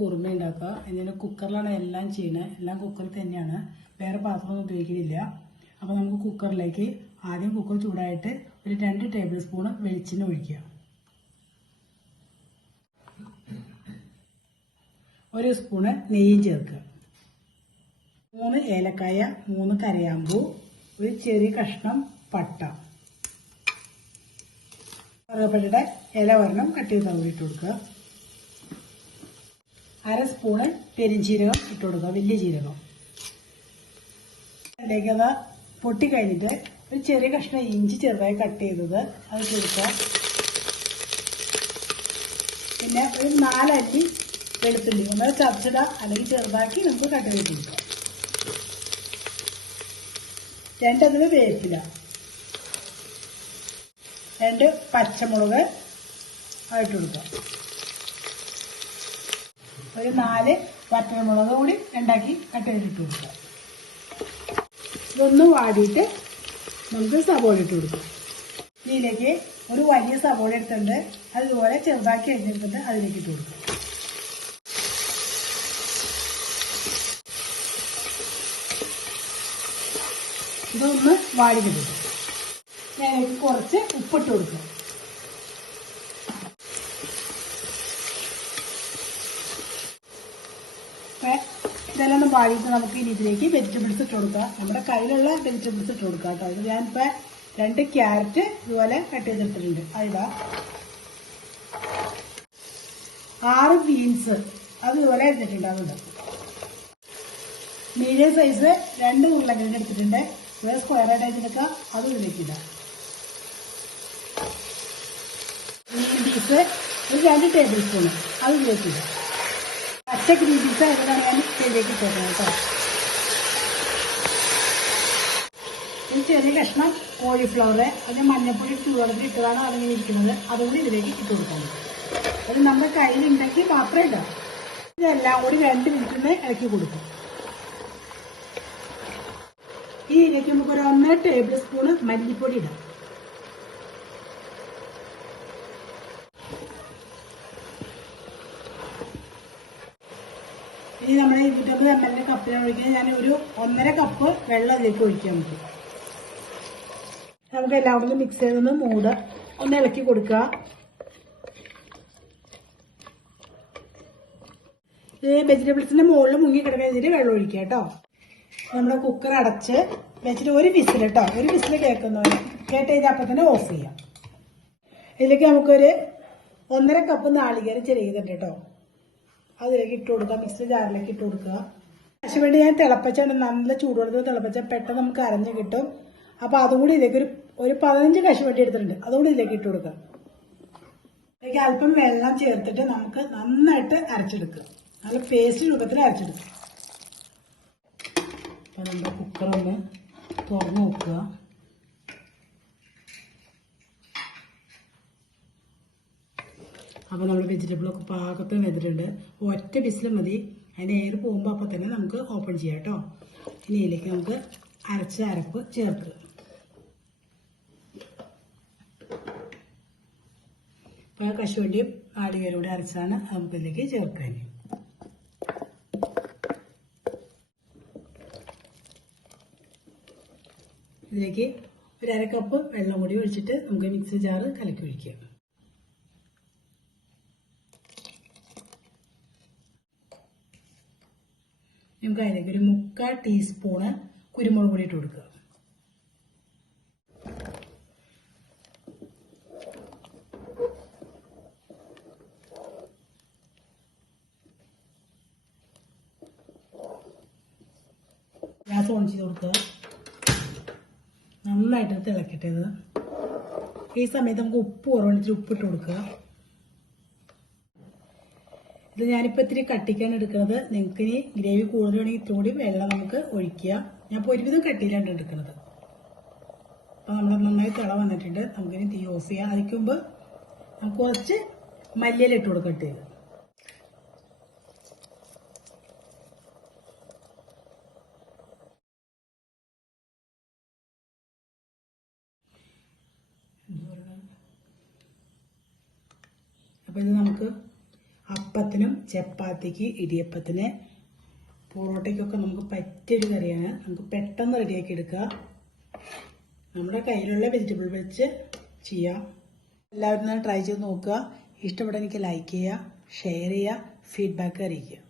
കുറുമ ഉണ്ടാക്കുക. ഇതിന് കുക്കറിലാണ് എല്ലാം ചെയ്യുന്നത്. എല്ലാം കുക്കറിൽ തന്നെയാണ്, വേറെ പാത്രമൊന്നും ഉപയോഗിക്കുന്നില്ല. അപ്പോൾ നമുക്ക് കുക്കറിലേക്ക് ആദ്യം കുക്കർ ചൂടായിട്ട് ഒരു 2 ടേബിൾ സ്പൂൺ വെളിച്ചെണ്ണ ഒഴിക്കുക. 1 സ്പൂണ് നെയ്യും ചേർക്കുക. 3 ഏലക്കായ, 3 കരയാമ്പൂ, ഒരു ചെറിയ കഷ്ണം പട്ട, കറുവപ്പട്ടയുടെ ഇല ഒരെണ്ണം കട്ട് ചെയ്ത് ഇട്ട് കൊടുക്കുക. 1/2 സ്പൂണ് പെരിഞ്ചീരകം ഇട്ട് കൊടുക്കുക, വലിയ ജീരകം. അതിലേക്ക് അത് പൊട്ടിക്കഴിഞ്ഞിട്ട് ഒരു ചെറിയ കഷ്ണം ഇഞ്ചി ചെറുതായി കട്ട് ചെയ്തത് അത് കൊടുക്കുക. പിന്നെ ഒരു 4 അല്ലി വെളുത്തുള്ളി ഒന്ന് ചതച്ചിടുക, അല്ലെങ്കിൽ ചെറുതാക്കി നമുക്ക് കട്ട് ചെയ്ത് കൊടുക്കുക. 2 അതിന് വേപ്പില, 2 പച്ചമുളക് ആയിട്ട് കൊടുക്കുക. ഒരു 4 വറ്റൽമുളക് കൂടി ഉണ്ടാക്കി കട്ട് ചെയ്തിട്ട് കൊടുക്കുക. ഇതൊന്ന് വാടിയിട്ട് നമുക്ക് സവോള ഇട്ട് കൊടുക്കാം. ഇതിലേക്ക് ഒരു വലിയ സവോള എടുത്തിട്ടുണ്ട്, അതുപോലെ ചെറുതാക്കി അരിഞ്ഞെടുത്തിട്ട് അതിലേക്ക് ഇട്ട് കൊടുക്കുക. ഇതൊന്ന് വാടി കിട്ടും. ഞാനേക്ക് കുറച്ച് ഉപ്പിട്ട് കൊടുക്കുക. ഇതെല്ലാം ഒന്ന് വാടിയിട്ട് നമുക്ക് ഇനി ഇതിലേക്ക് വെജിറ്റബിൾസ് ഇട്ട് കൊടുക്കുക. നമ്മുടെ കയ്യിലുള്ള വെജിറ്റബിൾസ് ഇട്ട് കൊടുക്കുക കേട്ടോ. ഇത് ഞാനിപ്പോൾ 2 ക്യാരറ്റ് ഇതുപോലെ കട്ട് ചെയ്തെടുത്തിട്ടുണ്ട്, അതിടാ. 6 ബീൻസ് അത് ഇതുപോലെ എടുത്തിട്ടുണ്ട്, അതുണ്ട്. മീഡിയം സൈസ് 2 ഉരുളക്കിഴങ്ങ് എടുത്തിട്ടുണ്ട്, ഇത് സ്ക്വയർ ആയിട്ട് എടുക്കുക, അത് ഇതിലേക്ക് ഇടാം. ബീൻസ് ഒരു 2 ടേബിൾ സ്പൂണ് അത് ഇതിലേക്ക് ഇടാം. പച്ച ഗ്രീൻ പീസ് ആയതുകൊണ്ടാണ് ഞാൻ ഇതിലേക്ക് ഇട്ടേക്കുന്നത് കേട്ടോ. ഒരു ചെറിയ കഷ്ണം കോളിഫ്ലവർ, അതിന് മഞ്ഞപ്പൊടി ചൂടുവെള്ളത്തിൽ ഇട്ടതാണ് അതിങ്ങനെ ഇരിക്കുന്നത്, അതുകൂടി ഇതിലേക്ക് ഇട്ട് കൊടുക്കാൻ. അത് നമ്മുടെ കയ്യിലുണ്ടെങ്കിൽ മാത്രമേ ഇടാം. ഇതെല്ലാം കൂടി 2 മിനിറ്റിന് ഇളക്കി കൊടുക്കും. ഇതിലേക്ക് നമുക്ക് ഒരു 1 ടേബിൾ സ്പൂണ് മല്ലിപ്പൊടി ഇടാം. ഇനി നമ്മൾ 250 ml കപ്പിലാണ് ഒഴിക്കുന്നത്. ഞാൻ ഒരു 1.5 കപ്പ് വെള്ളം ഇതിലേക്ക് ഒഴിക്കാൻ പറ്റും. നമുക്ക് എല്ലാം കൂടി മിക്സ് ചെയ്തൊന്ന് ഒന്ന് ഇളക്കി കൊടുക്കുക. വെജിറ്റബിൾസിന്റെ മുകളിൽ മുങ്ങി കിടക്കാൻ വെച്ചിട്ട് വെള്ളം ഒഴിക്കുക കേട്ടോ. നമ്മുടെ കുക്കർ അടച്ച് വെച്ചിട്ട് ഒരു വിസിൽ കേട്ടോ, ഒരു വിസിൽ കേൾക്കുന്നവരെ കേട്ട് കഴിഞ്ഞാൽ അപ്പം തന്നെ ഓഫ് ചെയ്യാം. ഇതിലേക്ക് നമുക്കൊരു 1.5 കപ്പ് നാളികേരം ചെറിയതുണ്ട് കേട്ടോ, അതിലേക്ക് ഇട്ട് കൊടുക്കുക. മിക്സി ജാറിലേക്ക് ഇട്ട് കൊടുക്കുക. കശുവണ്ടി ഞാൻ തിളപ്പിച്ചാണ്, നല്ല ചൂടുവെള്ളത്തിൽ തിളപ്പിച്ചാൽ പെട്ടെന്ന് നമുക്ക് അരഞ്ഞ് കിട്ടും. അപ്പോൾ അതും കൂടി ഇതിലേക്ക് ഒരു 15 കശുവണ്ടി എടുത്തിട്ടുണ്ട്, അതുകൂടി ഇതിലേക്ക് ഇട്ട് കൊടുക്കുക. ഇതിലേക്ക് അല്പം വെള്ളം ചേർത്തിട്ട് നമുക്ക് നന്നായിട്ട് അരച്ചെടുക്കുക, നല്ല പേസ്റ്റ് രൂപത്തിൽ അരച്ചെടുക്കുക. അപ്പോൾ നമ്മുടെ കുക്കറൊന്ന് തുറന്ന് നോക്കുക. അപ്പോൾ നമ്മൾ വെജിറ്റബിളൊക്കെ പാകത്തിന് വെച്ചിട്ടുണ്ട്. ഒറ്റ വിസിൽ മതി, അതിൻ്റെ എയർ പോകുമ്പോൾ അപ്പോൾ തന്നെ നമുക്ക് ഓപ്പൺ ചെയ്യാം കേട്ടോ. ഇനി ഇതിലേക്ക് നമുക്ക് അരച്ച അരപ്പ് ചേർക്കുക. അപ്പോൾ കശുവണ്ടിയും നാളികേരം കൂടി അരച്ചാണ് നമുക്ക് ഇതിലേക്ക് ചേർക്കാൻ. ഇതിലേക്ക് ഒരു 1/2 കപ്പ് വെള്ളം കൂടി ഒഴിച്ചിട്ട് നമുക്ക് മിക്സി ജാറ് കലക്കി ഒഴിക്കുക. നമുക്ക് അതിലേക്ക് ഒരു 3/4 ടീസ്പൂണ് കുരുമുളക് പൊടി ഇട്ട് കൊടുക്കുക. ഗ്യാസ് ഓൺ ചെയ്ത് കൊടുക്കുക. നന്നായിട്ട് തിളക്കട്ടത്. ഈ സമയത്ത് നമുക്ക് ഉപ്പ് കുറവുണ്ടെങ്കിൽ ഉപ്പിട്ട് കൊടുക്കുക. ഇത് ഞാനിപ്പോൾ ഇത്തിരി കട്ടിക്കാണ് എടുക്കുന്നത്. നിങ്ങൾക്ക് ഇനി ഗ്രേവി കൂടുതലാണെങ്കിൽ ഇത്തിരി കൂടി വെള്ളം നമുക്ക് ഒഴിക്കുക. ഞാൻ ഇപ്പോൾ ഒരുവിധം കട്ടിയിലാണ് എടുക്കുന്നത്. അപ്പോൾ നമ്മൾ നന്നായി തിള വന്നിട്ടുണ്ട്. നമുക്കിനി തീ ഓഫ് ചെയ്യാം. അതിക്ക് മുമ്പ് നമുക്ക് കുറച്ച് മല്ലിയില ഇട്ട് കൊടുക്കട്ടെ. അപ്പോൾ ഇത് നമുക്ക് അപ്പത്തിനും ചപ്പാത്തിക്ക് ഇടിയപ്പത്തിന് പൊറോട്ടയ്ക്കൊക്കെ നമുക്ക് പറ്റിയൊരു കറിയാണ്. നമുക്ക് പെട്ടെന്ന് റെഡിയാക്കി എടുക്കുക. നമ്മുടെ കയ്യിലുള്ള വെജിറ്റബിൾ വെച്ച് ചെയ്യാം. എല്ലാവരും ട്രൈ ചെയ്ത് നോക്കുക. ഇഷ്ടപ്പെട്ട എനിക്ക് ലൈക്ക് ചെയ്യുക, ഷെയർ ചെയ്യുക, ഫീഡ്ബാക്ക് അറിയിക്കുക.